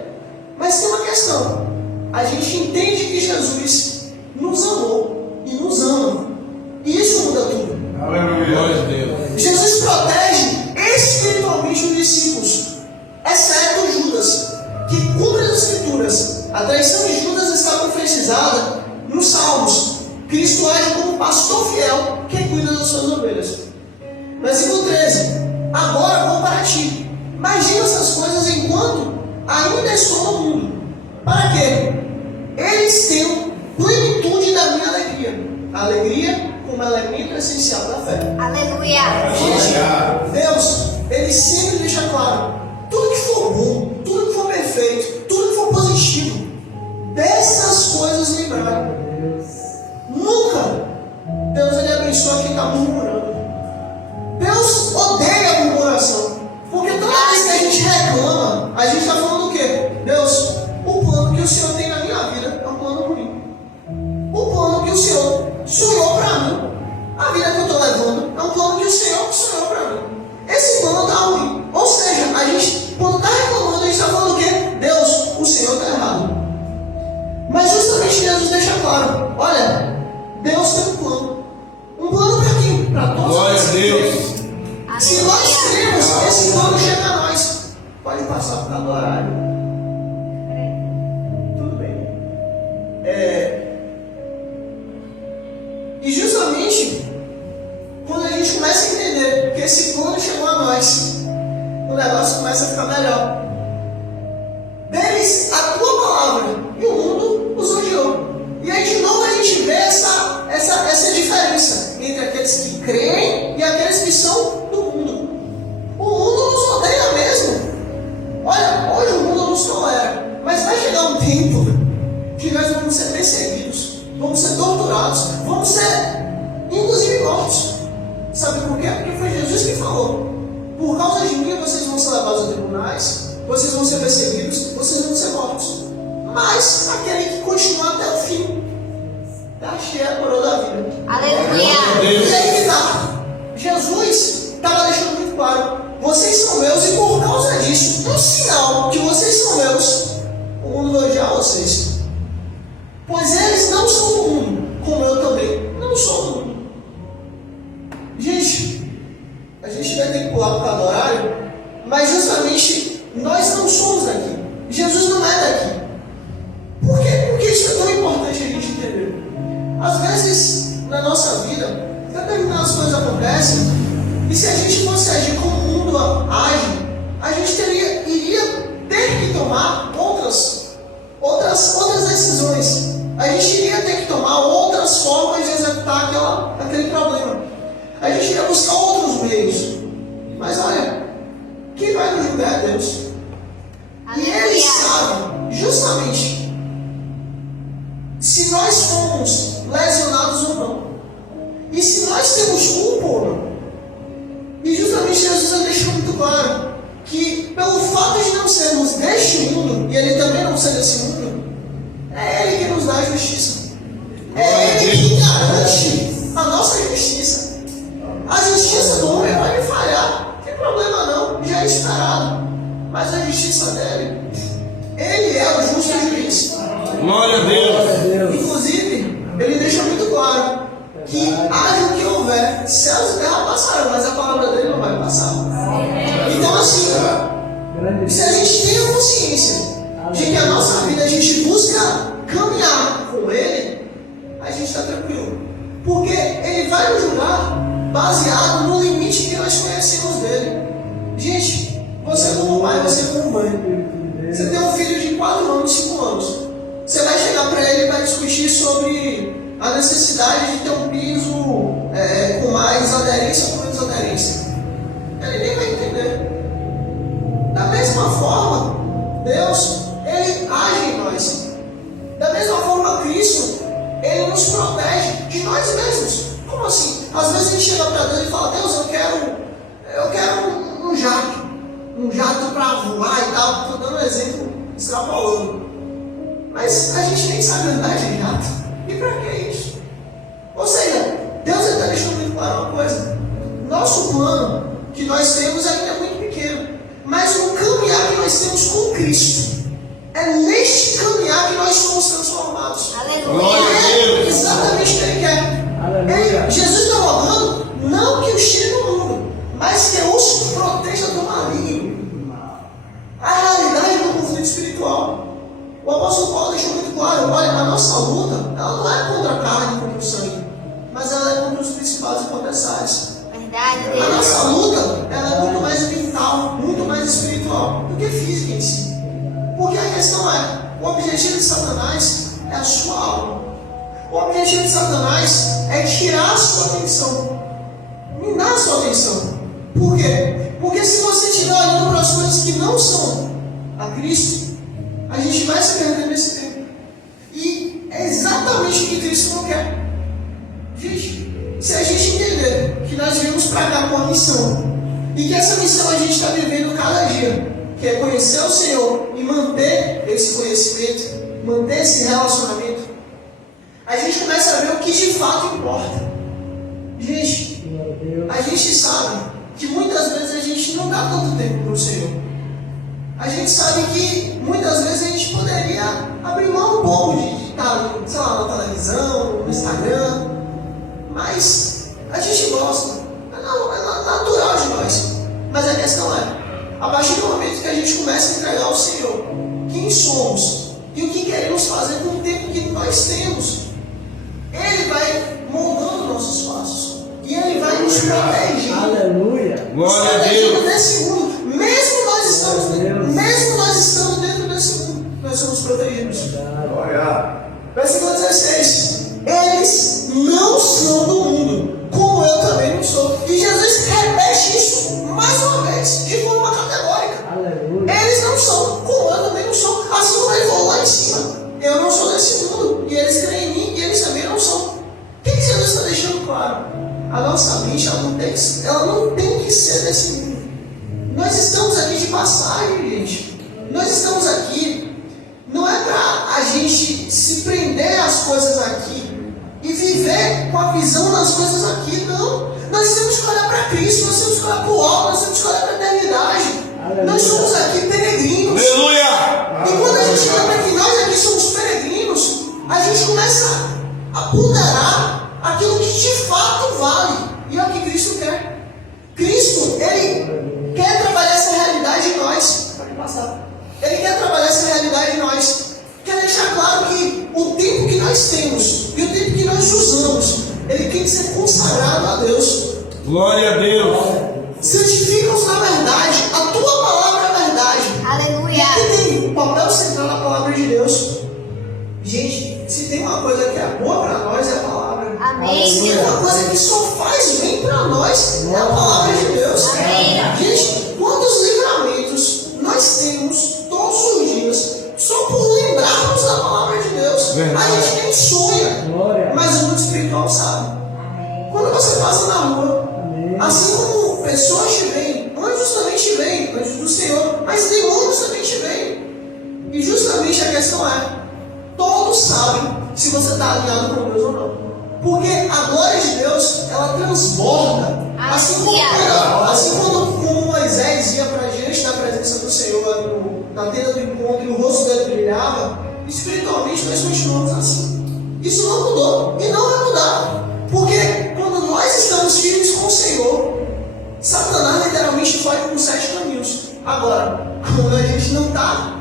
Mas tem uma questão: a gente entende que Jesus nos amou e nos ama, e isso muda tudo. Aleluia. Jesus protege espiritualmente os discípulos, exceto Judas, que cumpre as Escrituras. A traição de Judas está profetizada nos Salmos. Cristo age como pastor fiel que cuida das suas ovelhas. Versículo 13: agora vou para ti, mas digo essas coisas enquanto ainda estou no mundo, para que eles tenham plenitude da minha alegria. A alegria como elemento essencial da fé. Aleluia. Gente, Deus, Ele sempre deixa claro: tudo que for bom, tudo que for perfeito, tudo que for positivo, dessas coisas lembrar. Nunca Deus, Ele abençoa quem está murmurando. Deus odeia a murmuração, porque toda vez que a gente reclama, a gente está falando o quê? Deus, o plano que o Senhor tem na minha vida é um plano ruim. O plano que o Senhor sonhou para mim, a vida que eu estou levando, é um plano que o Senhor sonhou para mim. Esse plano está ruim. Ou seja, a gente, quando está reclamando, a gente está falando o quê? Deus, o Senhor está errado. Mas justamente Jesus deixa claro: olha, Deus tem um plano. Um plano para quem? Para todos. Glória a Deus. Se nós cremos, esse plano chega a nós. Pode passar para o horário. Tudo bem. E justamente quando a gente começa a entender que esse plano chegou a nós, o negócio começa a ficar melhor. Deles a tua palavra, e o mundo os odiou. E aí de novo a gente vê essa diferença entre aqueles que creem e aqueles que são do mundo. O mundo nos odeia mesmo. Olha, hoje o mundo nos tolera, mas vai chegar um tempo que nós vamos ser perseguidos, vamos ser torturados, vamos ser inclusive mortos. Sabe por quê? Porque foi Jesus que falou: por causa de mim vocês vão ser levados a tribunais, vocês vão ser perseguidos, vocês vão ser mortos. Mas aquele que continuar até o fim, achei a coroa da vida. Aleluia. E aí que tá. Jesus estava deixando muito claro: vocês são meus, e por causa disso, um sinal que vocês são meus, o mundo vai odiar vocês. Pois eles não são do mundo, como eu também não sou do mundo. Gente, a gente vai ter que pular por causa do horário, mas justamente nós não somos daqui. Jesus não é daqui. Por quê? Porque isso é tão importante a gente entender. Às vezes, na nossa vida, determinadas coisas acontecem, e se a gente fosse agir como o mundo age, a gente iria ter que tomar outras decisões. A gente iria ter que tomar outras formas de executar aquele problema. A gente iria buscar outros meios. Mas olha, quem vai nos julgar é Deus. E Ele sabe, justamente, se nós fomos lesionados ou não. E se nós temos culpa ou não. E justamente Jesus deixou muito claro que pelo fato de não sermos deste mundo, e Ele também não ser desse mundo, é Ele que nos dá a justiça. É Ele que garante a nossa justiça. A justiça do homem vai falhar, não tem problema não, já é esperado. Mas a justiça dele, Ele é o justo juiz. Glória a Deus. Inclusive, Ele deixa muito claro que haja o que houver, céus e terra passarão, mas a palavra dele não vai passar. Então assim, se a gente tem a consciência de que a nossa vida a gente busca caminhar com Ele, a gente está tranquilo. Porque Ele vai nos julgar baseado no limite que nós conhecemos dele. Gente, você como pai, você como mãe, você tem um filho de 4 anos, 5 anos. Você vai chegar para ele e vai discutir sobre a necessidade de ter um piso com mais aderência ou com menos aderência. Ele nem vai entender. Da mesma forma, Deus, Ele age em nós. Da mesma forma, Cristo, Ele nos protege de nós mesmos. Como assim? Às vezes a gente chega para Deus e fala: Deus, eu quero um jato. Um jato para voar e tal. Estou dando um exemplo extrapolando. Mas a gente nem sabe andar de jato. E para que isso? Ou seja, Deus está deixando muito claro uma coisa. Nosso plano que nós temos ainda é muito pequeno. Mas o caminhar que nós temos com Cristo, é neste caminhar que nós somos transformados. Aleluia. É exatamente o que Ele quer. Jesus está rogando não que os tire do mundo, mas que os proteja do maligno. A realidade do conflito espiritual. O apóstolo Paulo deixou muito claro: olha, a nossa luta, ela não é contra a carne e contra o sangue, mas ela é contra os principados e potestades. Verdade, A Deus. nossa luta, ela é muito mais mental, muito mais espiritual do que física em si. Porque a questão é, o objetivo de Satanás é a sua alma. O objetivo de Satanás é tirar a sua atenção, minar a sua atenção. Por quê? Porque se você estiver olhando para as coisas que não são a Cristo, a gente vai se perder nesse tempo. E é exatamente o que Cristo não quer. Gente, se a gente entender que nós viemos para cá com uma missão, e que essa missão a gente está vivendo cada dia, que é conhecer o Senhor e manter esse conhecimento, manter esse relacionamento, a gente começa a ver o que de fato importa. Gente, a gente sabe que muitas vezes a gente não dá tanto tempo para o Senhor. A gente sabe que muitas vezes a gente poderia abrir mão um pouco de estar, sei lá, na televisão, no Instagram, mas a gente gosta, é natural de nós. Mas a questão é, a partir do momento que a gente começa a entregar ao Senhor quem somos e o que queremos fazer com o tempo que nós temos, Ele vai moldando nossos passos e Ele vai nos protegendo. Aleluia. Glória a Deus. Desse mundo, mesmo nós estando dentro desse mundo, nós somos protegidos. Versículo 16: eles não são do mundo, como eu também não sou. E Jesus repete isso mais uma vez, de forma categórica. Aleluia. Eles não são, como eu também não sou. Assim como ele falou lá em cima: eu não sou desse mundo, e eles creem em mim, e eles também não são. O que Jesus está deixando claro? A nossa mente, ela não tem que ser desse mundo. Nós estamos aqui de passagem, gente. Nós estamos aqui, não é para a gente se prender às coisas aqui e viver com a visão das coisas aqui, não. Nós temos que olhar para Cristo, nós temos que olhar para o alto, nós temos que olhar para a eternidade. Nós somos aqui peregrinos. Aleluia. E quando a gente lembra que nós aqui somos ponderar aquilo que de fato vale. E é o que Cristo quer. Cristo, Ele quer trabalhar essa realidade em nós. Pode passar. Ele quer trabalhar essa realidade em nós. Quer deixar claro que o tempo que nós temos e o tempo que nós usamos, ele tem que ser consagrado a Deus. Glória a Deus. Santifica-os na verdade. A tua palavra é a verdade. Aleluia. E aqui tem o papel central da palavra de Deus. Gente, se tem uma coisa que é boa para nós, é a palavra. Amém. Se tem uma coisa que só faz bem para nós, é a palavra de Deus. Amém. Gente, quantos livramentos nós temos todos os dias só por lembrarmos da palavra de Deus. Verdade. A gente nem sonha, Glória. mas o mundo espiritual sabe. Quando você passa na rua, Amém. assim como pessoas te veem, anjos também te veem, anjos do Senhor, mas demônios também te veem. E justamente a questão é, todos sabem se você está alinhado com Deus ou não. Porque a glória de Deus, ela transborda. Assim como Moisés ia para diante da presença do Senhor na tenda do encontro e o rosto dele brilhava, espiritualmente nós continuamos assim. Isso não mudou e não vai mudar. Porque quando nós estamos firmes com o Senhor, Satanás literalmente foge com 7 caminhos. Agora, quando a gente não está,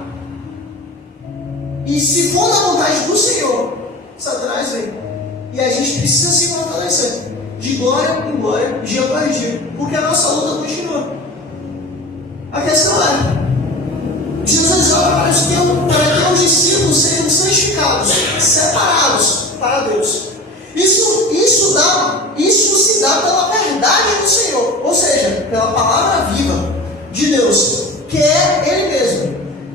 e se for na vontade do Senhor, Satanás vem. E a gente precisa se fortalecer, de glória em glória, dia após dia, porque a nossa luta continua. A questão é, Jesus ora para que os discípulos sejam santificados, separados para Deus. Isso se dá pela verdade do Senhor, ou seja, pela palavra viva de Deus, que é Ele mesmo.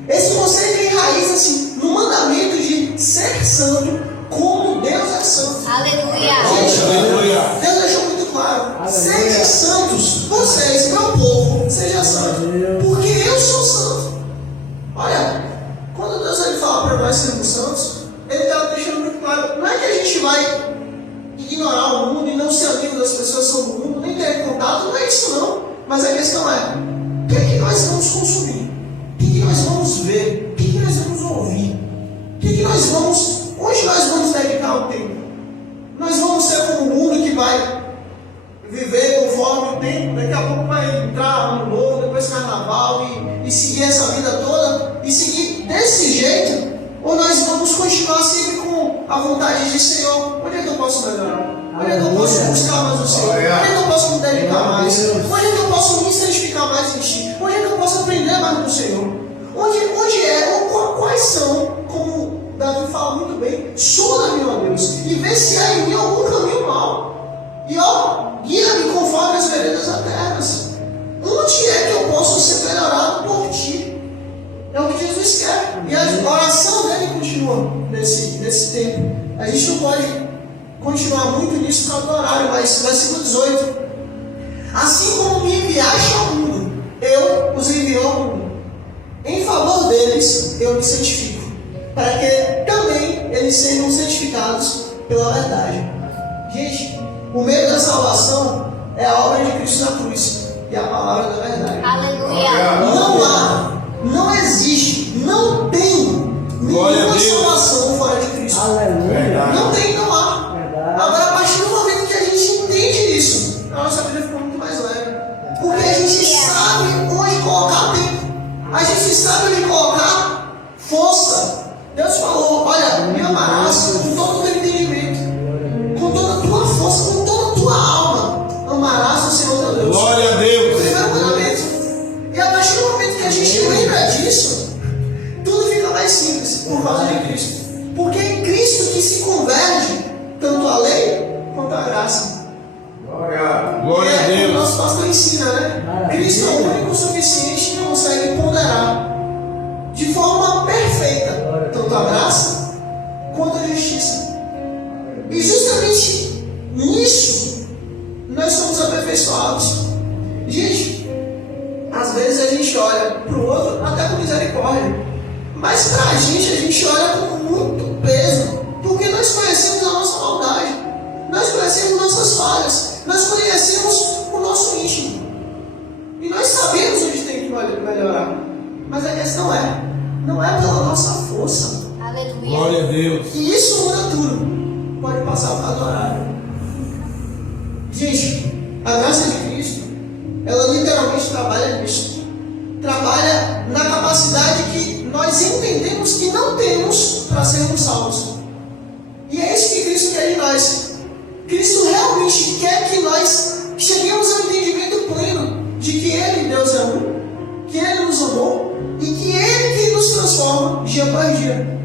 Esse conceito enraiza-se no mandamento de ser santo, como Deus é santo. Aleluia. Aleluia. Deus deixou muito claro: Aleluia. sejam santos, vocês, meu povo, seja santo, porque eu sou santo. Olha, quando Deus ele fala para nós sermos santos, Ele está deixando muito claro: não é que a gente vai ignorar o mundo e não ser amigo das pessoas que são do mundo, nem ter contato, não é isso não. Mas a questão é: o que é que nós vamos consumir? O que é que nós vamos ver? O que é que nós vamos ouvir? O que é que nós vamos, onde nós vamos dedicar o tempo? Nós vamos ser como o mundo que vai viver conforme o tempo, daqui a pouco vai entrar ano novo, depois carnaval e seguir essa vida toda e seguir desse jeito? Ou nós vamos continuar sempre com a vontade de Senhor? Onde é que eu posso melhorar? Onde é que eu posso buscar mais o Senhor? Onde é que eu posso me dedicar mais? Onde é que eu posso me santificar mais em Ti? Onde é que eu posso aprender mais do Senhor? Quais são, como Davi fala muito bem, sonda-me, ó Deus, e vê se há em mim algum caminho mau. E ó, guia-me conforme as veredas da terra. Onde é que eu posso ser melhorado por Ti? É o que Jesus quer. E a oração dele continua nesse tempo. A gente não pode continuar muito nisso por causa do horário, mas versículo 18. Assim como me enviaste ao mundo, eu os enviei ao mundo. Em favor deles, eu me santifico, para que também eles sejam santificados pela verdade. Gente, o meio da salvação é a obra de Cristo na cruz e a palavra da verdade. Aleluia. Não existe, não tem nenhuma salvação fora de Cristo. Aleluia. Não tem, não há. Verdade. Agora, a partir do momento que a gente entende isso, a nossa vida fica muito mais leve. Porque a gente sabe onde colocar tempo. A gente sabe onde colocar força. Deus falou: olha, me amarás com todo o teu entendimento, com toda a tua força, com toda a tua alma. Amarás o Senhor teu Deus. Glória a Deus. Primeiro mandamento. E a partir do momento que a gente lembra disso, tudo fica mais simples por causa de Cristo. Porque é em Cristo que se converge tanto a lei quanto a graça. Glória a Como o Deus. nosso pastor ensina, né? Cristo é o único suficiente que consegue ponderar de forma perfeita tanto a graça quanto a justiça. E justamente nisso nós somos aperfeiçoados. Gente, às vezes a gente olha para o outro até com misericórdia, mas para a gente olha com muito peso, porque nós conhecemos a nossa maldade, nós conhecemos nossas falhas, nós conhecemos o nosso íntimo e nós sabemos onde tem que melhorar. Mas a questão não é pela nossa força. Aleluia. Glória a Deus. E isso muda tudo. pode passar por causa do horário. Gente, a graça de Cristo, ela literalmente trabalha nisso. Trabalha na capacidade que nós entendemos que não temos para sermos salvos. E é isso que Cristo quer de nós. Cristo realmente quer que nós cheguemos ao entendimento pleno de que Ele, Deus, é um, que Ele nos amou e que Ele que nos transforma dia após dia.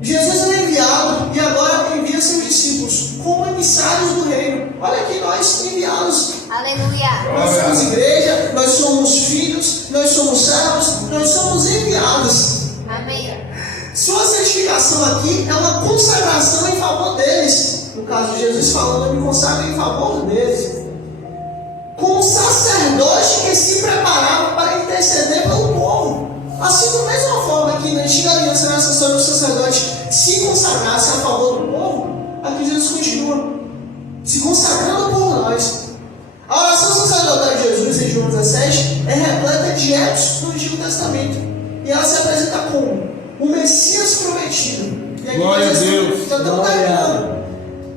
Jesus é enviado e agora envia seus discípulos como emissários do reino. Olha aqui nós enviados. Aleluia. Nós somos igreja, nós somos filhos, nós somos servos, nós somos enviados. Amém. Sua certificação aqui é uma consagração em favor deles. No caso de Jesus falando, eu me consagro em favor deles. Como um sacerdote que se preparava para interceder pelo povo. Assim, da mesma forma que na antiga aliança era necessário o sacerdote se consagrasse a favor do povo, aqui Jesus continua se consagrando por nós. A oração sacerdotal de Jesus em João 17 é repleta de etos do Antigo Testamento. E ela se apresenta como o Messias prometido. E aqui Glória a Deus. Já estamos terminando.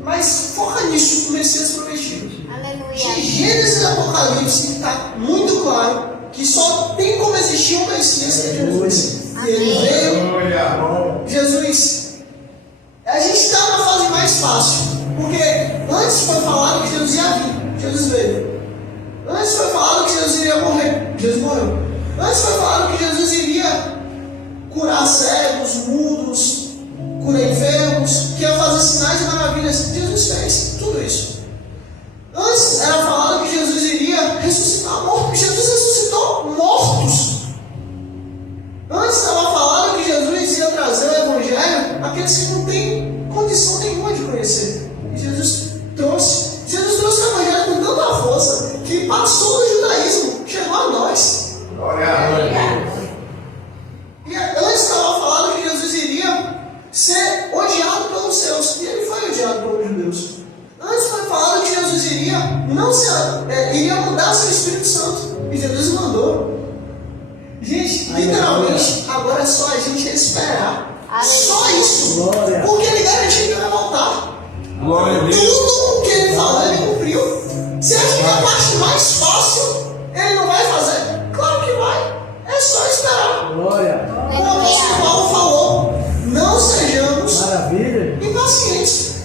Mas foca nisso, o Messias prometido. De Aleluia. Gênesis e Apocalipse está muito claro que só tem como existir um Messias que é Jesus. E ele veio. Glória. Jesus, a gente está na fase mais fácil, porque antes foi falado que Jesus ia vir, Jesus veio. Antes foi falado que Jesus iria morrer, Jesus morreu. Antes foi falado que Jesus iria curar cegos, mudos, curar enfermos, que ia fazer sinais e maravilhas. Jesus fez tudo isso. Antes era falado que Jesus iria ressuscitar mortos. Jesus ressuscitou mortos. Antes estava falado que Jesus ia trazer o Evangelho àqueles que não têm condição nenhuma de conhecer. E Jesus trouxe o Evangelho com tanta força que passou do judaísmo, chegou a nós. Glória. E antes estava falado que Jesus iria ser odiado pelos seus, e ele foi odiado pelos judeus. Antes foi falado que Jesus iria mandar o seu Espírito Santo, e Jesus mandou. Gente, literalmente, agora é só a gente esperar. Só isso. Glória. Porque ele garantiu que vai voltar. Glória a Deus. Tudo o que ele falou, ele cumpriu. Se acha que a parte mais fácil ele não vai fazer? Claro que vai. É só esperar. Glória. Como o apóstolo Paulo falou, não sejamos Maravilha. impacientes.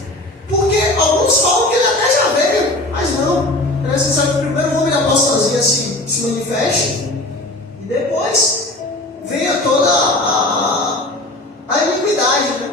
Porque alguns falam que ele até já veio, mas não. É necessário que primeiro o homem da apostasia se manifeste e depois venha toda a iniquidade, né?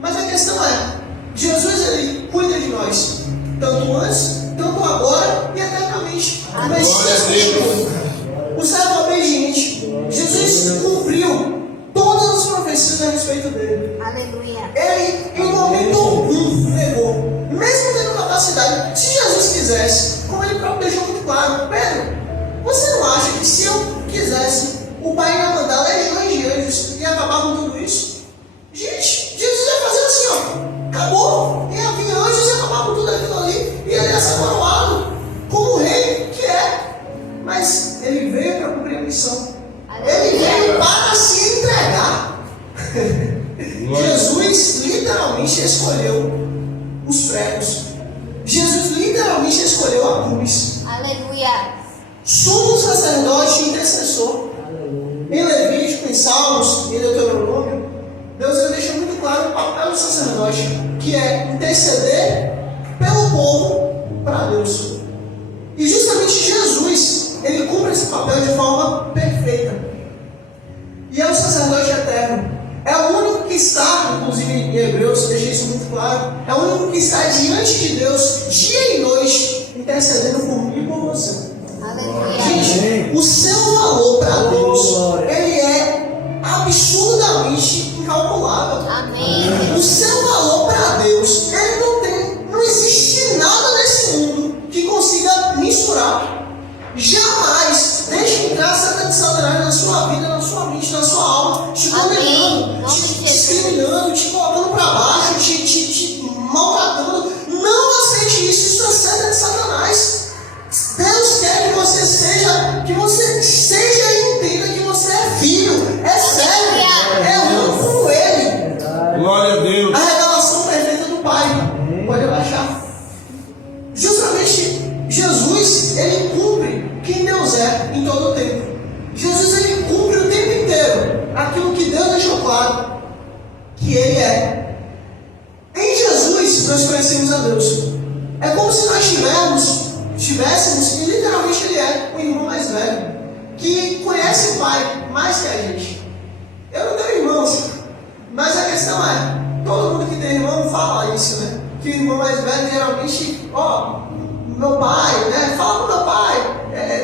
Mas a questão é, Jesus ele cuida de nós, tanto antes, tanto agora e eternamente. O Messias continua. O servo obediente, Jesus cumpriu todas as profecias a respeito dele. Aleluia. Ele, em momento algum, negou, mesmo tendo capacidade. Se Jesus quisesse, como ele próprio deixou muito claro, Pedro, você não acha que se eu quisesse, o Pai ia mandar legiões de anjos e acabar com tudo isso? Gente, Jesus ia fazer assim, ó, acabou, ia vir anjos e acabar com tudo aquilo ali, e ele ia ser coroado como o rei que é. Mas ele veio para cumprir a missão. Ele veio para se entregar. Jesus literalmente escolheu os pregos. Jesus literalmente escolheu a cruz. Aleluia. Sumo sacerdote e intercessor. Em Levítico, em Salmos, em Deuteronômio, Deus deixa muito claro o papel do sacerdote, que é interceder pelo povo para Deus. E justamente Jesus, ele cumpre esse papel de forma perfeita. E é o sacerdote eterno. É o único que está, inclusive em Hebreus, deixa isso muito claro, é o único que está diante de Deus, dia e noite, intercedendo por mim e por você. Aleluia. Gente, o seu valor para Deus, ele é absurdamente incalculável. Amém. O seu valor para Deus, ele não existe nada nesse mundo que consiga mensurar. Jamais deixe entrar Satan de Satanás na sua vida, na sua mente, na sua alma, te condenando, te discriminando, te colocando para baixo, te maltratando. Não aceite isso, isso é Satan de Satanás. Deus quer que você seja e entenda que você é filho, é servo, é um com ele. Glória a Deus. A revelação perfeita que Ele é. Em Jesus nós conhecemos a Deus. É como se nós tivéssemos, e literalmente Ele é o irmão mais velho, que conhece o Pai mais que a gente. Eu não tenho irmãos, mas a questão é, todo mundo que tem irmão fala isso, né? Que o irmão mais velho geralmente, meu pai, né? Fala com meu pai.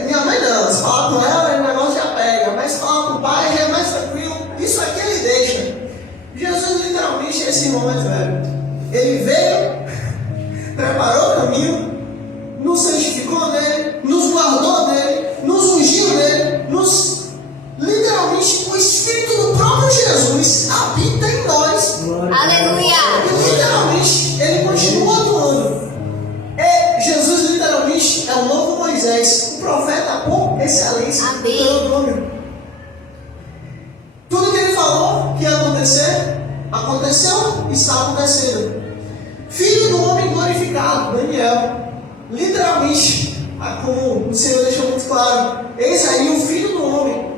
Minha mãe não, se falar com ela, o negócio já pega, mas falar com o pai já é mais tranquilo. Isso aqui ele deixa. Jesus literalmente é esse irmão mais velho. Ele veio, preparou o caminho, nos santificou nele, nos guardou nele, nos ungiu nele, literalmente o Espírito do próprio Jesus habita em nós. Aleluia. E literalmente ele continua atuando. Jesus literalmente é o novo Moisés, o profeta por excelência. Amém. Tudo que ele falou que ia acontecer, aconteceu, está acontecendo. Filho do homem glorificado, Daniel. Literalmente, como o Senhor deixou muito claro, eis aí o Filho do homem,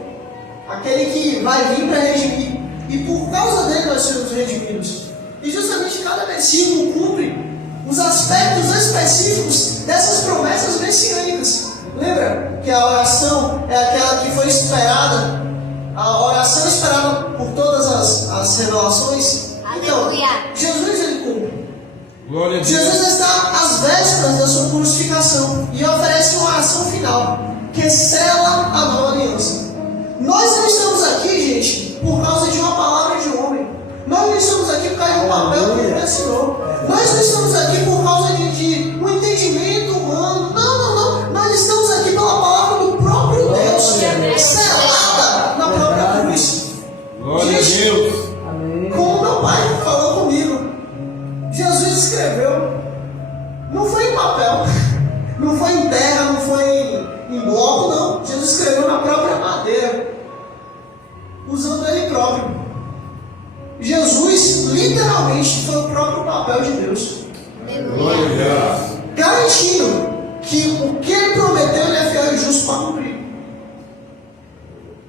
aquele que vai vir para redimir. E por causa dele nós somos redimidos. E justamente cada versículo cumpre os aspectos específicos dessas promessas messiânicas. Lembra que a oração é aquela que foi esperada, a oração esperada por todas as revelações? Aleluia. Então, Jesus ele cumpre. Glória a Deus. Jesus está às vésperas da sua crucificação e oferece uma oração final que sela a nova aliança. Nós não estamos aqui, gente, por causa de uma palavra de homem. Nós não estamos aqui por causa de um papel que ele assinou. Nós não estamos aqui por causa de um entendimento humano. Não. Nós estamos aqui pela palavra do próprio Deus, selada na própria cruz. Glória a Deus. Amém. Como meu pai falou comigo, Jesus escreveu. Não foi em papel, não foi em terra, não foi em bloco, não. Jesus escreveu na própria madeira, usando ele próprio. Jesus, literalmente, foi o próprio papel de Deus, Glória a Deus. garantindo que o que ele prometeu, ele é fiel e justo para cumprir.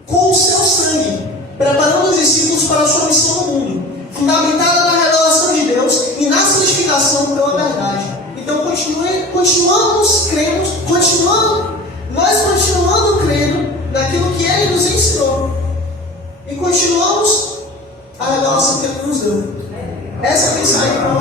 Com o seu sangue, preparando os discípulos para a sua missão no mundo, fundamentada na revelação de Deus e na santificação pela verdade. Então, continuamos crendo, nós continuando crendo naquilo que ele nos ensinou e continuamos a revelação que ele nos deu. Essa é a mensagem para